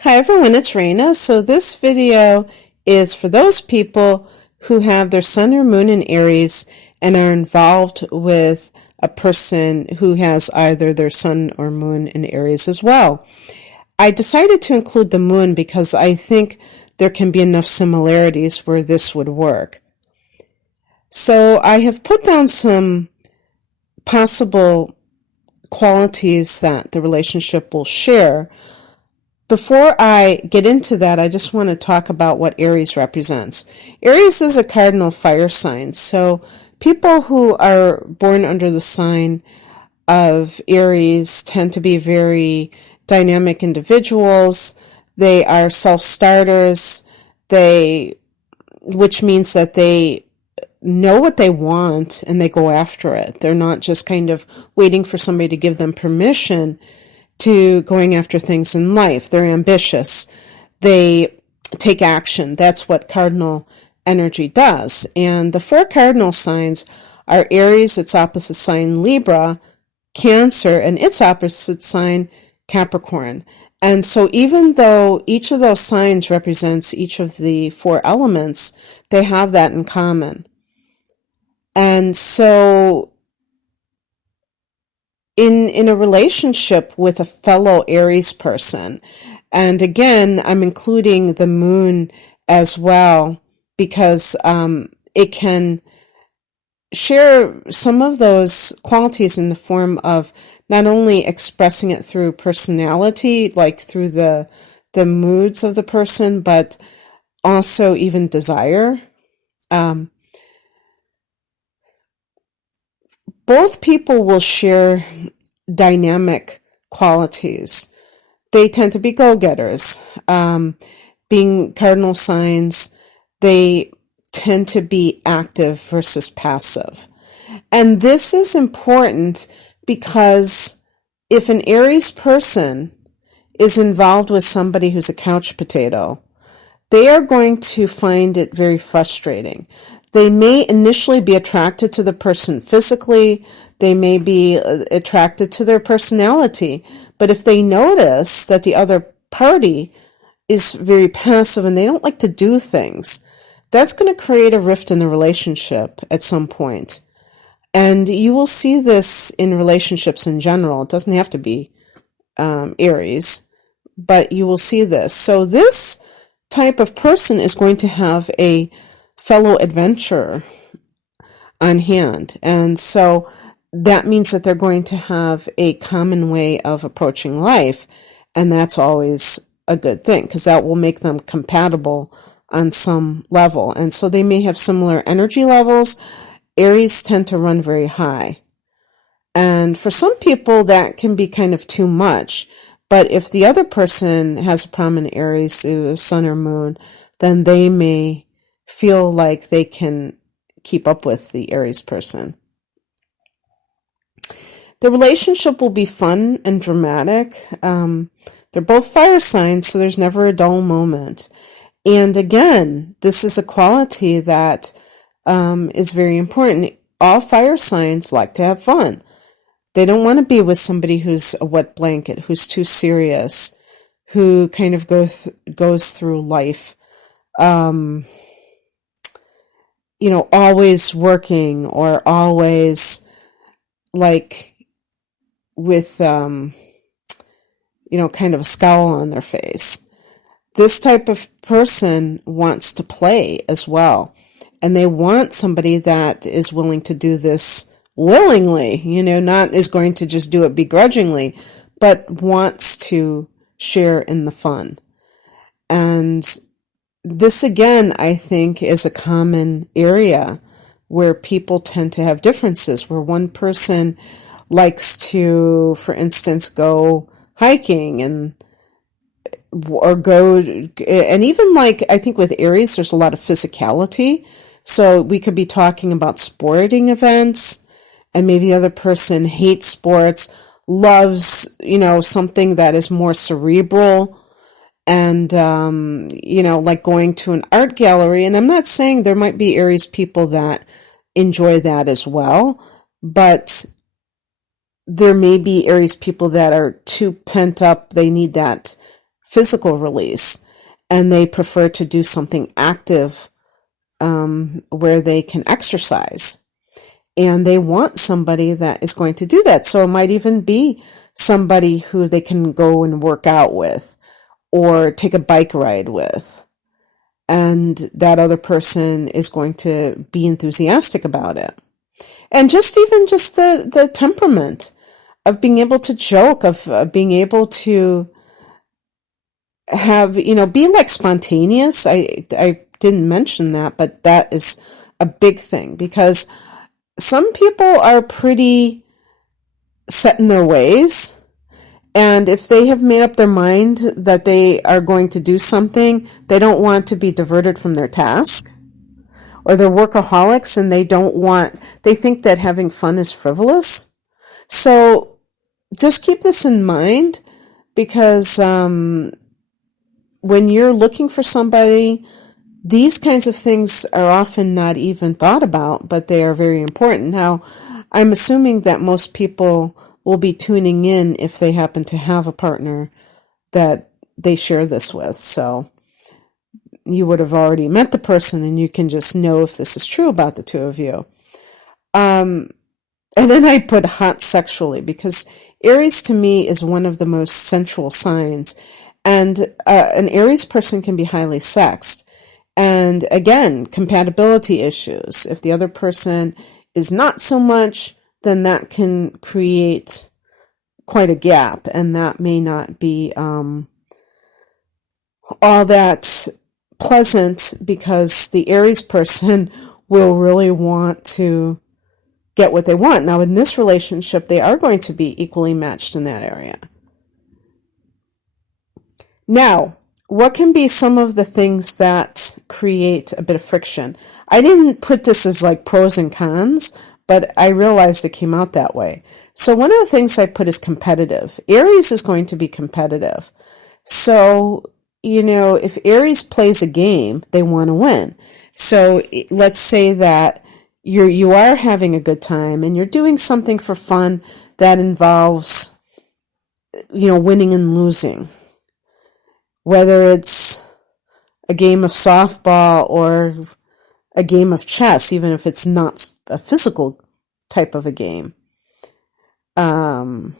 Hi everyone, it's Raina. So this video is for those people who have their sun or moon in Aries and are involved with a person who has either their sun or moon in Aries as well. I decided to include the moon because I think there can be enough similarities where this would work. So I have put down some possible qualities that the relationship will share. Before I get into that, I just want to talk about what Aries represents. Aries is a cardinal fire sign, so people who are born under the sign of Aries tend to be very dynamic individuals. They are self-starters, which means that they know what they want and they go after it. They're not just kind of waiting for somebody to give them permission to going after things in life. They're ambitious. They take action. That's what cardinal energy does. And the four cardinal signs are Aries, its opposite sign Libra, Cancer, and its opposite sign Capricorn. And so even though each of those signs represents each of the four elements, they have that in common. And so in a relationship with a fellow Aries person, and again, I'm including the moon as well because it can share some of those qualities in the form of not only expressing it through personality, like through the moods of the person, but also even desire. Both people will share dynamic qualities. They tend to be go-getters. Being cardinal signs, they tend to be active versus passive. And this is important because if an Aries person is involved with somebody who's a couch potato, they are going to find it very frustrating. They may initially be attracted to the person physically. They may be attracted to their personality. But if they notice that the other party is very passive and they don't like to do things, that's going to create a rift in the relationship at some point. And you will see this in relationships in general. It doesn't have to be Aries, but you will see this. So this type of person is going to have a fellow adventurer on hand. And so that means that they're going to have a common way of approaching life. And that's always a good thing because that will make them compatible on some level. And so they may have similar energy levels. Aries tend to run very high. And for some people, that can be kind of too much. But if the other person has a prominent Aries, either sun or moon, then they may feel like they can keep up with the Aries person. The relationship will be fun and dramatic. They're both fire signs, so there's never a dull moment. And again, this is a quality that is very important. All fire signs like to have fun. They don't want to be with somebody who's a wet blanket, who's too serious, who kind of goes through life always working or always like with, kind of a scowl on their face. This type of person wants to play as well. And they want somebody that is willing to do this willingly, not is going to just do it begrudgingly, but wants to share in the fun. And this, again, I think is a common area where people tend to have differences, where one person likes to, for instance, go hiking and even like, I think with Aries, there's a lot of physicality. So we could be talking about sporting events, and maybe the other person hates sports, loves, something that is more cerebral. And, like going to an art gallery. And I'm not saying there might be Aries people that enjoy that as well, but there may be Aries people that are too pent up. They need that physical release, and they prefer to do something active where they can exercise. And they want somebody that is going to do that. So it might even be somebody who they can go and work out with or take a bike ride with. And that other person is going to be enthusiastic about it. And just even just the temperament of being able to joke, of being able to have, be like spontaneous. I didn't mention that, but that is a big thing, because some people are pretty set in their ways, and if they have made up their mind that they are going to do something, they don't want to be diverted from their task. Or they're workaholics and they think that having fun is frivolous. So just keep this in mind, because when you're looking for somebody, these kinds of things are often not even thought about, but they are very important. Now, I'm assuming that most people will be tuning in if they happen to have a partner that they share this with. So you would have already met the person, and you can just know if this is true about the two of you. And then I put hot sexually, because Aries to me is one of the most sensual signs. And an Aries person can be highly sexed. And again, compatibility issues. If the other person is not so much, then that can create quite a gap, and that may not be all that pleasant, because the Aries person will really want to get what they want. Now, in this relationship, they are going to be equally matched in that area. Now, what can be some of the things that create a bit of friction? I didn't put this as like pros and cons, but I realized it came out that way. So one of the things I put is competitive. Aries is going to be competitive. So, if Aries plays a game, they want to win. So let's say that you are having a good time and you're doing something for fun that involves, winning and losing. Whether it's a game of softball or a game of chess, even if it's not a physical type of a game. The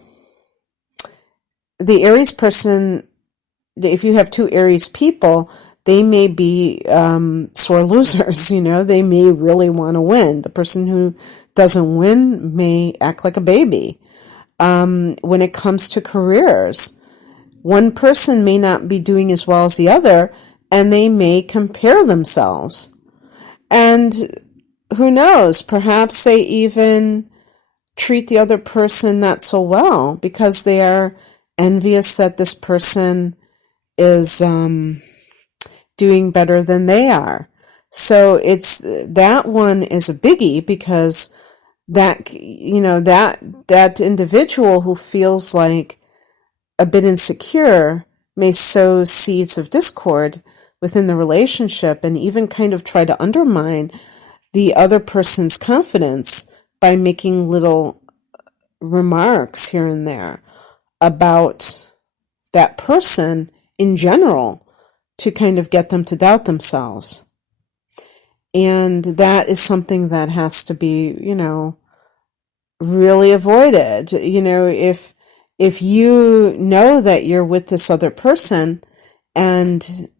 Aries person, if you have two Aries people, they may be sore losers, they may really want to win. The person who doesn't win may act like a baby. When it comes to careers, one person may not be doing as well as the other, and they may compare themselves. And who knows, perhaps they even treat the other person not so well because they are envious that this person is doing better than they are. So that one is a biggie, because that individual who feels like a bit insecure may sow seeds of discord within the relationship, and even kind of try to undermine the other person's confidence by making little remarks here and there about that person in general, to kind of get them to doubt themselves. And that is something that has to be, really avoided. If you know that you're with this other person and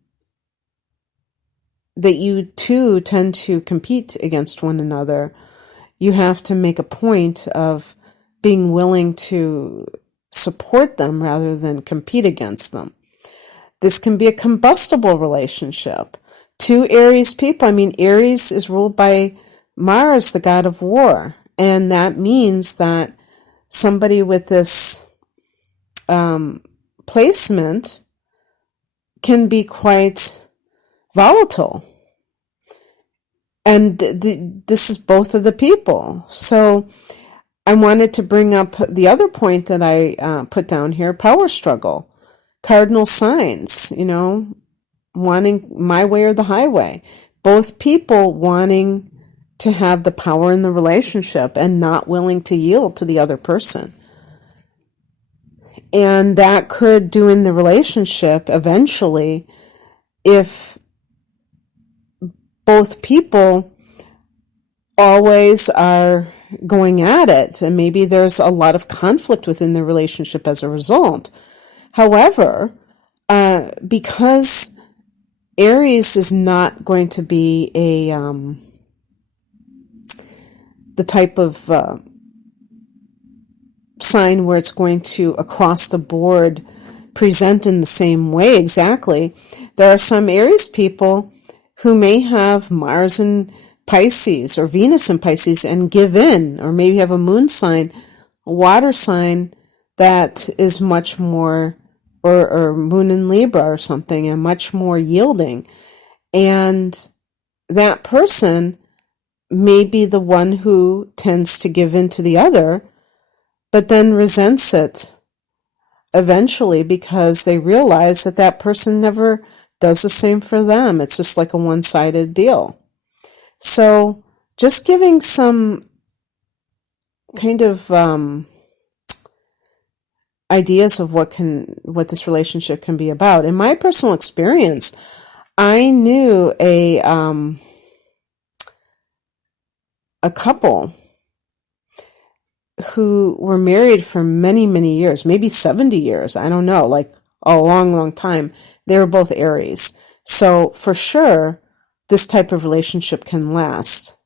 that you too tend to compete against one another, you have to make a point of being willing to support them rather than compete against them. This can be a combustible relationship. Two Aries people, Aries is ruled by Mars, the god of war, and that means that somebody with this placement can be quite volatile. And this is both of the people. So I wanted to bring up the other point that I put down here, power struggle. Cardinal signs, wanting my way or the highway. Both people wanting to have the power in the relationship and not willing to yield to the other person. And that could do in the relationship eventually if both people always are going at it, and maybe there's a lot of conflict within the relationship as a result. However, because Aries is not going to be the type of sign where it's going to across the board present in the same way exactly. There are some Aries people who may have Mars in Pisces or Venus in Pisces and give in, or maybe have a moon sign, a water sign that is much more, or moon in Libra or something, and much more yielding. And that person may be the one who tends to give in to the other, but then resents it eventually because they realize that that person never does the same for them. It's just like a one-sided deal. So just giving some kind of ideas of what this relationship can be about. In my personal experience, I knew a couple who were married for many, many years, maybe 70 years. I don't know, like a long, long time. They were both Aries. So for sure, this type of relationship can last.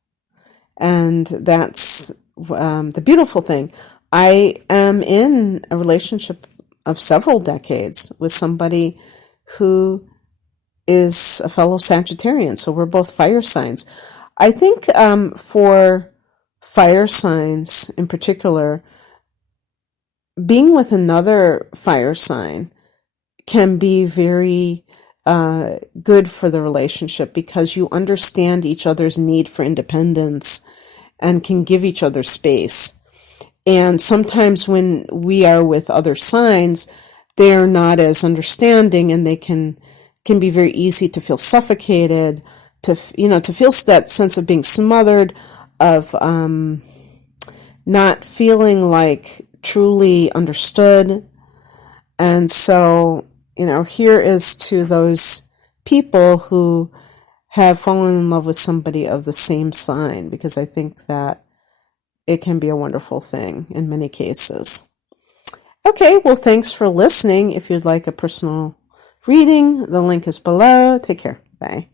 And that's the beautiful thing. I am in a relationship of several decades with somebody who is a fellow Sagittarian. So we're both fire signs. I think for fire signs in particular, being with another fire sign can be very good for the relationship because you understand each other's need for independence and can give each other space. And sometimes when we are with other signs, they are not as understanding, and they can be very easy to feel suffocated, to feel that sense of being smothered, of not feeling like truly understood. And so, here is to those people who have fallen in love with somebody of the same sign, because I think that it can be a wonderful thing in many cases. Okay, well, thanks for listening. If you'd like a personal reading, the link is below. Take care. Bye.